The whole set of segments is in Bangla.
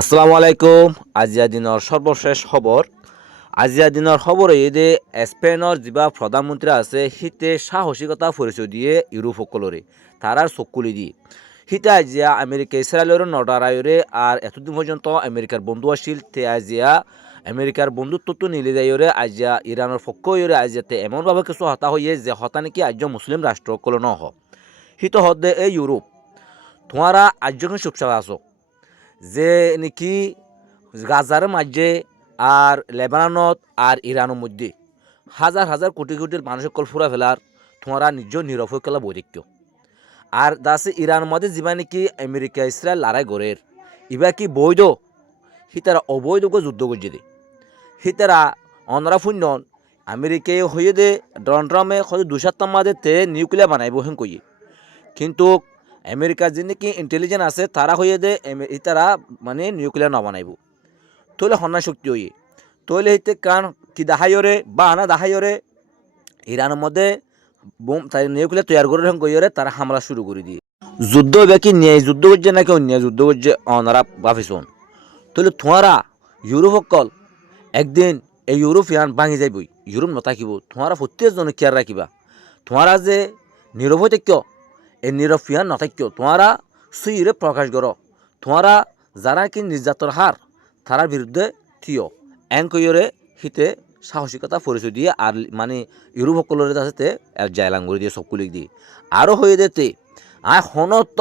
আসসালামু আলাইকুম। আজিয়া দিনৰ সৰ্বশেষ খবৰ। আজিয়া দিনৰ খবৰ যে স্পেইনৰ যিবা প্ৰধানমন্ত্ৰী আছে সিতে সাহসিকতা পৰিচয় দিয়ে ইউৰোপসকলরে তারার চকুলি দিয়ে সিতে আজিয়া আমেরিকা ইসরায়েলের নডারায়রে আর এতদিন পর্যন্ত আমেরিকার বন্ধু আসিল তে আজিয়া আমেরিকার বন্ধুত্বটো নিলে যাইরে আজিয়া ইরানের পক্ষ হইরে আজিয়াতে এমনভাবে কিছু হতা হইয়ে যে হতা নাকি আজ মুসলিম রাষ্ট্রকল নহ সিত হদে এই ইউরোপ তোমারা আজকে চুপচাপ আসো যে নাকি গাজার মাঝে আর লেবাননত আর ইরানের মধ্যে হাজার হাজার কোটি কোটির মানুষের কল ফুরা ফেলার তোমারা নিজ নিরপেক্ষলা বৈরিক্য আর দাসে ইরানের মধ্যে যা নাকি আমেরিকা ইসরায়েল লড়াই গড়ের ইবা কি বৈধ সিতারা অবৈধকে যুদ্ধ করছে দে সিতারা অনরা ফুন্যন আমেরিকায় হয়ে দে ডোনাল্ড ট্রাম্পে হয়তো 2 মাঝে তে নিউক্লিয়ার বানাইব হেন কইয়ে কিন্তু আমেরিকার যে নাকি ইন্টেলিজেন্স আছে তারা হয়ে দে তারা মানে নিউক্লিয়ার নবানাইব তৈলে হন্যা শক্তি হইয়ে তৈলে হইতে কারণ কি দাহাইরে বা আনা দাহাইরে ইরানের মধ্যে বোম তাই নিউক্লিয়ার তৈরি করে গইরে তারা হামলা শুরু করে দিয়ে যুদ্ধ হবে কি ন্যায় যুদ্ধ করছে নাকি অন্যায় যুদ্ধ করছে অনারা ভাবিছুন তৈলে তোমারা ইউরোপকল একদিন এই ইউরোপিয়ান ভাঙি যাইবই ইউরোপ নথাকিব তোমারা প্রত্যেকজনে কেয়ার রাখিবা তোমারা যে নিরপেক্ষ এই নিরপিয়ান নথাক্য তোমারা সুইরে প্রকাশ করো তোমারা যারা কি নির্যাতন হার তার বিরুদ্ধে থিও এঙ্কইরে হিতে সাহসিকতা পরিচয় দিয়ে আর মানে ইউরোপকলরে আছে জায়লাং করে দিয়ে সবকুলিক দিয়ে আরও হয়ে যেতে আর হনত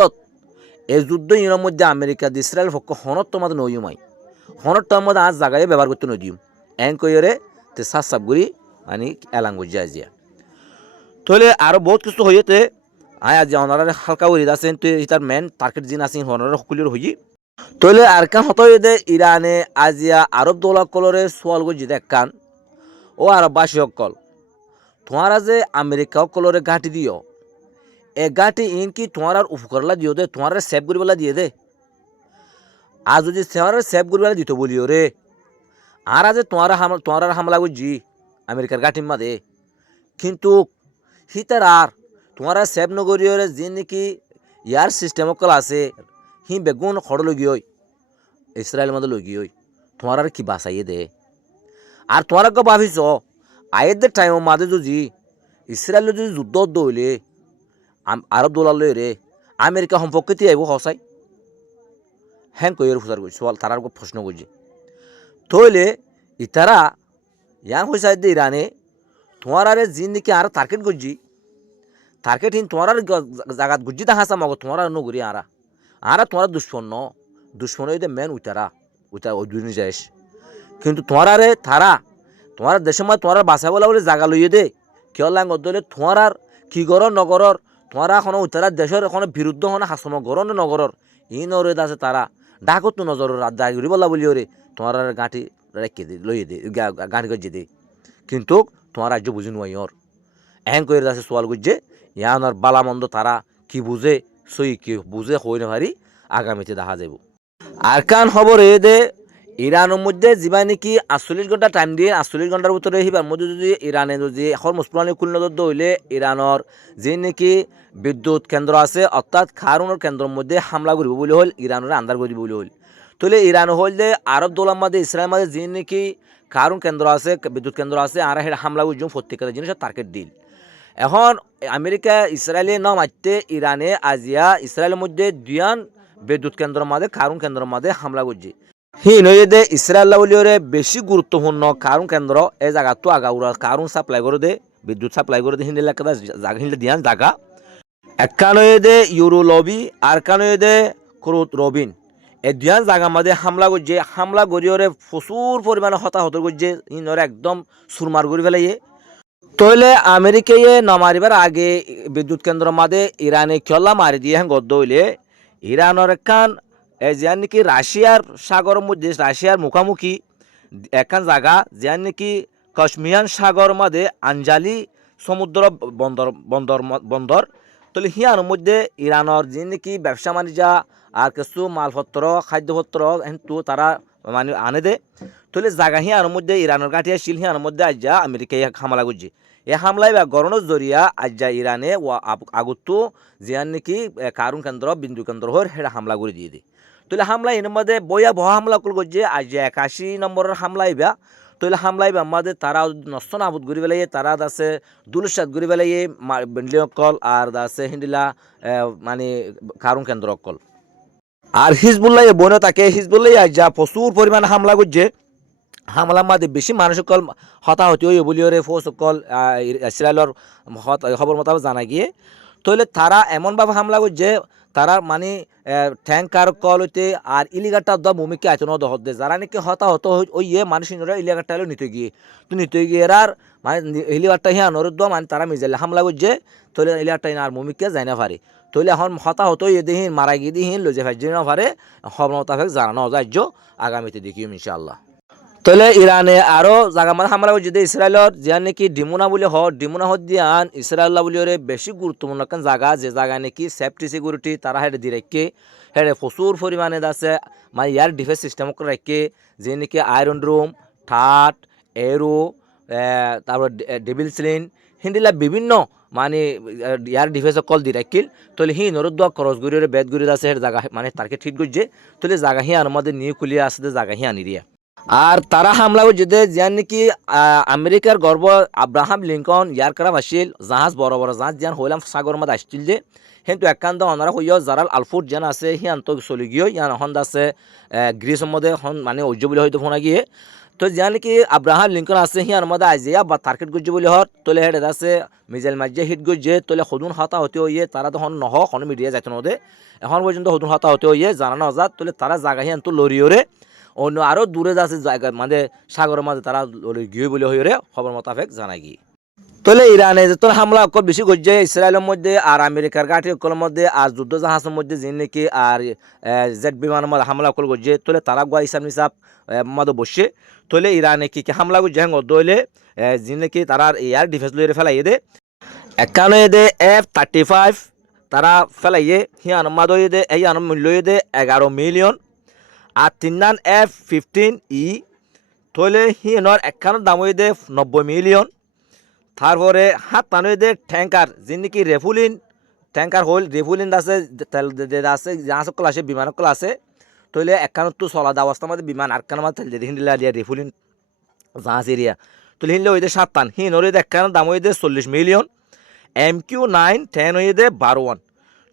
এই যুদ্ধ ইউরোর মধ্যে আমেরিকা ইসরায়েল পক্ষ হনত মধ্যে নইমাই হনতটার মধ্যে আজ জায়গায় ব্যবহার করতে নদিম এঙ্কইরে তে সাপ করি মানে এলাং বুঝে আজিয়া তাহলে আরও বহুত কিছু হইতে আয় আজ অনারে হালকা উড়িদ আছেন তো তার মেন টার্গেট জিন আছেন হনারে সকলের হই তইলে আর কান হত দে ইরানে আজিয়া আরব দৌলা কলরে সোয়াল গজি দেখান ও আরববাসী সকল তোমারা যে আমেরিকা কলরে ঘাটি দিও এ ঘাটি ইন কি তোমার উপকারলা দিও দে তোমার সেভ করিবেলা দিয়ে দে আর যদি তোমার সেভ করিবেলা দিত বলিও রে আর আজ তোমার হামলা গজি আমেরিকার ঘাটির মাঝে কিন্তু হিতার আর তোমারা সেভ নগরীয় যে নাকি ইয়ার সিস্টেম অকল আছে হি বেগুন খড় লগিয়ে ইসরায়েলের মধ্যে লগিয়ে তোমার আর কি বাঁচাইয়ে দে আর তোমারা কেউ ভাবিছ আয়েদের টাইমের মাঝে যদি ইসরায়েলের যদি যুদ্ধ হইলে আরব দোলাল রে আমেরিকা সম্পর্কে আইব সঁচাই হ্যাং কইয়ের ফুসার করছি তারা প্রশ্ন করছে তইলে ইতারা ইয়াং হয়েছে ইরানে তোমার আরে যে নাকি আর টার্গেট করছি টার্গেট হিন তোমার জায়গা গুজি দেখা মগ তোমার নগরী আরা তোমার দুশ্মন হইতে মেন উইতারা ওই দুই যাইস কিন্তু তোমার আরে তারা তোমার দেশের মধ্যে তোমার বাসা বলা বলে জায়গা লইয়ে দে কেউ লাং ধরলে তোমার আর কি গর নগরর তোমার এখন উইতারা দেশের এখন বিরুদ্ধ হন হাসম গর নগরর ই নরদ আছে তারা ডাকত তো নজর দাগি বলা বলি ওরে তোমার আর গাঁটি রেখে দে লইয়ে দে গাঁটি গজিয়ে দে কিন্তু তোমার রাজ্য বুঝি নোয়াই ওর এং করে আছে সোয়াল গুজে ইয়ানোর বালামন্দ তারা কি বুঝে সই কি বুঝে হই না পারি আগামীতে দেখা যাব আর কান খবর এ দে ইরানের মধ্যে যা নাকি 48 ঘন্টা টাইম দিয়ে 48 ঘন্টার ভিতরে হিবার মধ্যে যদি ইরানে যদি এখন মুসলমানের খুল নজর হইলে ইরানের যে নাকি বিদ্যুৎ কেন্দ্র আছে অর্থাৎ খারুনের কেন্দ্রের মধ্যে হামলা করব বলে হল ইরানের আন্দার করব বলে হল তাহলে ইরান হল যে আরব দৌলার মধ্যে ইসরায়েল মধ্যে যে নাকি খারুন কেন্দ্র আছে বিদ্যুৎ কেন্দ্র আছে আর হামলা করব প্রত্যেকটা জিনিসের টার্গেট দিল এখন আমেরিকা ইসরায়েলে ন মারতে ইরানে আজিয়া ইসরায়েলের মধ্যে দুয়ান বিদ্যুৎ কেন্দ্রের মাঝে কারণ কেন্দ্রের মাঝে হামলা করছে হি নয় দে ইসরায়েল বলিওরে বেশি গুরুত্বপূর্ণ কারণ কেন্দ্র এই জায়গাতো আগাউরা কারণ সাপ্লাই করে দে বিদ্যুৎ সাপ্লাই করে দে হিন্দে এলাকাটা জায়গা হিন্দে দিয়ান জায়গা একানয়ে দে ইউরো লবি আর কানয়ে দে ক্রুত রবিন এই দুয়ান জায়গার মাঝে হামলা করছে হামলা করিওরে প্রচুর পরিমাণে হতাহত করছে ইনরে একদম সুরমার করে ফেলাইয়ে তইলে আমেরিকায় নমারিবার আগে বিদ্যুৎ কেন্দ্র মাঝে ইরানে খেলা মারি দিয়ে গদ্দ হইলে ইরানের এখান যে নাকি রাশিয়ার সাগরের মধ্যে রাশিয়ার মুখামুখি এখান জায়গা যে নাকি কাশ্মীয়ান সাগর মাঝে আঞ্জালি সমুদ্র বন্দর বন্দর বন্দর তাহলে হিয়ার মধ্যে ইরানের যে নাকি ব্যবসা বাণিজ্য আর কিছু মালপত্র খাদ্যপত্র কিন্তু তারা মানে আনে দে তাহলে জায়গা হিয়ার মধ্যে ইরানের গাঁঠি আসছিল হিয়ার মধ্যে আজ্জা আমেরিকায় হামলা করছে এই হামলায় বা গরণের জরিয়া আজ্জা ইরানে ও আগতো জিয়ান নাকি কারণ কেন্দ্র বিন্দু কেন্দ্র হর সেটা হামলা করে দিয়ে দেয় তাহলে হামলা এর মধ্যে বয়া বহ হামলা করল যে আজ যে 81 নম্বরের হামলা ইবা তাহলে হামলা ইবা আমাদের তারা নষ্ট নাবুদ ঘুরি বেলাইয়ে তারা আছে দুলসাদ ঘুরি বেলাইয়ে বেন্ডলি অকল আর আছে হিন্দিলা মানে কারণ কেন্দ্র অকল আর হিজবুল্লাহ বনে তাকে হিজবুল্লাহ আজ যা প্রচুর পরিমাণ হামলা করছে হামলার মাঝে বেশি মানুষ সকল হতাহতি হয়ে বলিওরে ফো সকল ইসরায়েলের খবর মোতাবেক জানা গিয়ে তাহলে তারা এমনভাবে হামলা করছে তারা মানে ট্যাঙ্কার কল হইতে আর ইলিগারটা দ ভূমিকা আয়তন দহত দে যারা নাকি হতাহত ওই মানুষ ইলিগারটা হলো নিতে গিয়ে তো নিতে গিয়ে আর মানে ইলিগারটা হিয়া নরুদ্দ মানে তারা মিজাইলে হামলা করছে তাহলে ইলিগারটা আর ভূমিকা যায় না পারে তাহলে এখন হতাহত হয়ে দিহিন মারা গিয়ে দিহিন লজে ভাই না পারে খবর মোতাবেক জানানো যায় আগামীতে দেখিও ইনশাআল্লাহ তাহলে ইরানে আরও জায়গা মানে হামলা করছে যে ইসরায়েলের যে নাকি ডিমোনা বলে ডিমোনা দিয়ান ইসরায়েল্লা বলে বেশি গুরুত্বপূর্ণ একটা জায়গা যে জায়গায় নাকি সেফটি সিকিউরিটি তারা হেঁটে দিয়ে রেখে হেঁটে প্রচুর পরিমাণে আছে মানে ইয়ার ডিফেন্স সিস্টেম রেখে যে নাকি আয়রন রুম ঠাট এরো তারপর ডেভিল স্লিন হিন্দিলা বিভিন্ন মানে ইয়ার ডিফেন্স কল দি রাখিল তাহলে হি নরুদ্দ ক্রসগুড়ির বেদগুড়ি আছে হের জায়গা মানে তারকে ঠিক করছে তাহলে জায়গা হি আমাদের নিয়ে খুলিয়ে আসতে জায়গা হি আনি দিয়া আর তারা হামলা করছে যে নাকি আমেরিকার গর্ব আব্রাহাম লিঙ্কন ইয়ার করা আসছিল জাহাজ বড় বড় জাহাজ যেন হইলাম সাগর মধ্যে আসছিল যে কিন্তু একান্ত অনারা হইয়া জারাল আলফুট যেন আছে সিয়ান্ত চলি গিয়ে ইয়ান হন আছে গ্রিসের মধ্যে মানে ঐজ্য বলে হয়তো ফোনা গিয়ে তো যে নাকি আব্রাহাম লিঙ্কন আছে হিয়ার মধ্যে আইজিয়া বা টার্গেট করছে বলে হর তোলে হেড আছে মিজাইল মাঝে হিট করছে তোলে সদুন হতা হতে হইয়ে তারা তখন নহ কোনো মিডিয়া যাইতো নদে এখন পর্যন্ত সদুন হতা হতে হইয়ে জানানো যাত তোলে তারা জায়গা হিয়ান তো লরিওরে অন্য আরও দূরে যাচ্ছে জায়গা মানে সাগরের মাঝে তারা গিয়ে বলে হয়ে খবর মোতাবেক জানাই গিয়ে তাহলে ইরানে যে তোর হামলা অকল বেশি করছে ইসরায়েলের মধ্যে আর আমেরিকার ঘাটি অকলের মধ্যে আর যুদ্ধ জাহাজের মধ্যে যে নাকি আর জেট বিমানের মধ্যে হামলা অকল করছে তাহলে তারা গুয়া হিসাব নিসাব মধ্যে বসে তাহলে ইরানে কি হামলা করছে হ্যাঁ দইলে যে নাকি তারা এয়ার ডিফেন্স লইয়ে ফেলাই দে একানো দে F-35 তারা ফেলাইয়ে হিয়ান মাদয়ে দে এই আন মূল্য দে 11 মিলিয়ন আর 3 F-15E তাহলে হিয়ানোর একখানোর দাম হয়ে দে 90 মিলিয়ন তারপরে হাত টানো দে ট্যাঙ্কার যে নাকি রেফুলিন ট্যাঙ্কার হল রেফুলিন আছে তেল আছে জাহাজ কল আছে বিমান কল আছে তাহলে একখানো তো চলাদা অবস্থার মধ্যে বিমান আর কান মাঝে তেল হিন্দিলা দিয়া রেফুলিন জাহাজ এরিয়া তাহলে হিনলে হয়ে দে 7 টান হিনোর একখানোর দাম হয়ে দে 40 মিলিয়ন MQ-9-10 হয়ে দে 12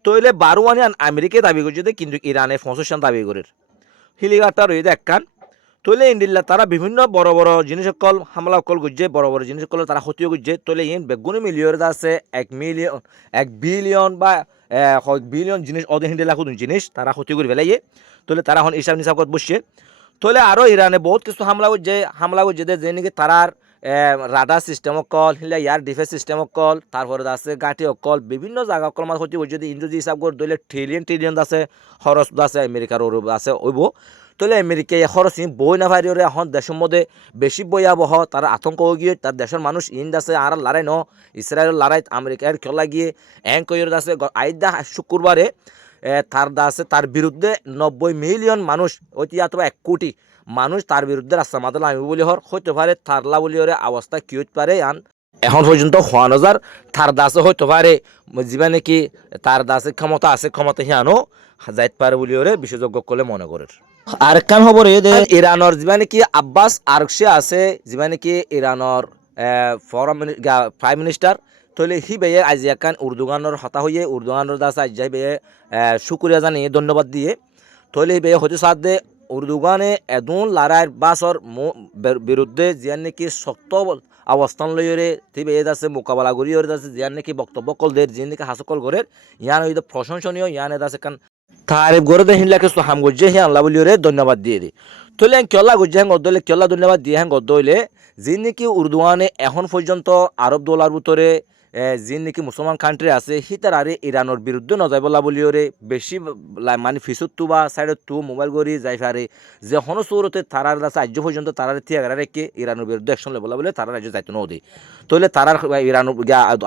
তাহলে 12 আমেরিকায় দাবি করছে কিন্তু ইরানে 65 দাবি করে হিলিগারটা রয়ে দে একখান তাহলে ইন্ডিল্লা তারা বিভিন্ন বড় বড় জিনিস কল হামলা কল করছে বড় বড় জিনিস কল তারা ক্ষতিও করছে তাহলে ইন বেগুনি মিলিয়ন আছে 1 বিলিয়ন বা 1 বিলিয়ন জিনিস অধীন হিন্দিলা কোন জিনিস তারা ক্ষতি করে ফেলাইয়ে তাহলে তারা এখন হিসাব নিসাব করে বসছে তাহলে আরও ইরানে বহুত কিছু হামলা করছে যে নাকি তারার রাডার সিস্টেম কল হিলা ইয়ার ডিফেন্স সিস্টেম কল তারপরে আছে গাঁটি কল বিভিন্ন জায়গা কল মাঝে ক্ষতি করছে যদি ইন্দ্রজি হিসাব করে দিলে ট্রিলিয়ন আছে খরচ আছে আমেরিকার আছে ওইব তাহলে আমেরিকা খরচ বই না পারি এখন দেশের মধ্যে বেশি ভয়াবহ তারা আতঙ্ক হয়ে গিয়ে তার দেশের মানুষ ইন্দ আছে আর লড়াই ন ইসরায়েলের লড়াই আমেরিকার খেলা গিয়ে কইর আছে আইদা শুক্রবারে তার আছে তার বিরুদ্ধে 90 মিলিয়ন মানুষ ওইটি অথবা 1 কোটি মানুষ তার বিরুদ্ধে রাস্তা মাথা নামি বলি হইতে পারে থারলা বলি অবস্থা কি হইতে পারে এখন পর্যন্ত 1000 তার দাসে হইতে পারে যিবা নাকি তার দাসে ক্ষমতা আছে ক্ষমতা হিয়ানো যাইতে পারে বলি বিশেষজ্ঞ কলে মনে করে আর কান খবর ইরানর যিবা নাকি আব্বাস আরকশি আছে যিবা নাকি ইরানর প্রাইম মিনিস্টার তাহলে হি বেয়ে আজ একান উর্দুগানোর হতা হইয়ে উর্দুগানোর দাস আজ যাই বেয়ে শুক্রিয়া জানিয়ে ধন্যবাদ দিয়ে তাহলে বেয়ে হতে সাথে উর্দুগানে এদুন লড়াইয়ের বাসর বিরুদ্ধে জিয়ান নাকি শক্ত অবস্থান লইরে ঠিক বেয়ে আছে মোকাবেলা করিয়ে আছে জিয়ান নাকি বক্তব্য কল দের জিয়ান নাকি হাসকল করে ইয়ান হইতে প্রশংসনীয় ইয়ান আছে কান তারিফ করে দেন হিনলাকে হাম গজ্জে হি আল্লাহ বলিও ধন্যবাদ দিয়ে দি তাহলে কেলা গজ্জে হ্যাঁ গদ্দলে কেলা ধন্যবাদ দিয়ে হ্যাঁ গদ্দইলে যে নাকি উর্দুয়ানে এখন পর্যন্ত আরব দোলার ভিতরে যে নাকি মুসলমান কান্ট্রি আছে সি তার আরে ইরানোর বিরুদ্ধে নজাই বলা বলিও বেশি মানে ফিসুত বা সাইডত তু মোবাইল গড়ি যাই পারে যে হন সৌরতে তারার আছে আজ পর্যন্ত তারার থিয়াগারা রেখে ইরানোর বিরুদ্ধে অ্যাকশন লেবলা বলে তারা রাজ্য যাইতো নদী তাহলে তারার ইরান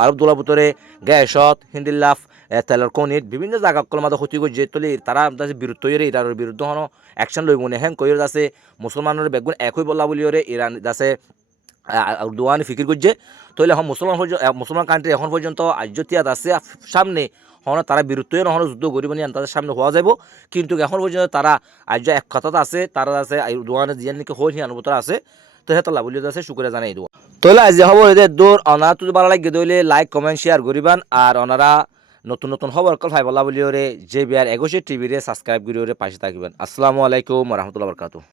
আরব দোলার ভিতরে গ্যাসত হিন্দিল্লাফ তেলের কনিট বিভিন্ন জায়গা কল মাঝে ক্ষতি করছে তাহলে তারা বিরুদ্ধ হয়ে ইরানের বিরুদ্ধে হন অ্যাকশন লইব মনে হ্যাঁ কইর আছে মুসলমানের বেগুন একই বলা বলিও ইরান আছে দোয়ানি ফিকির করছে তাহলে এখন মুসলমান কান্ট্রি এখন পর্যন্ত আজ্যতিয়াত আছে সামনে হন তারা বিরুদ্ধে নহন যুদ্ধ করিব নিয়ে তাদের সামনে হওয়া যাব কিন্তু এখন পর্যন্ত তারা আজ্য এক কথাটা আছে তারা আছে দোয়ানে জিয়ান নাকি হল হিয়ানুভূতর আছে তো হেতলা লাভলি আছে শুক্রিয়া জানাই দিব তাহলে আজ খবর এদের দূর অনারা তো ভালো লাগে দইলে লাইক কমেন্ট শেয়ার করিবান আর অনারা নতুন নতুন খবর কল ভাই বলা বলি ওরে যে বিয়ার 21 টিভি রে সাবস্ক্রাইব করি ওরে পাশে থাকবেন। আসসালামু আলাইকুম ওয়া রাহমাতুল্লাহি ওয়া বারাকাতুহু।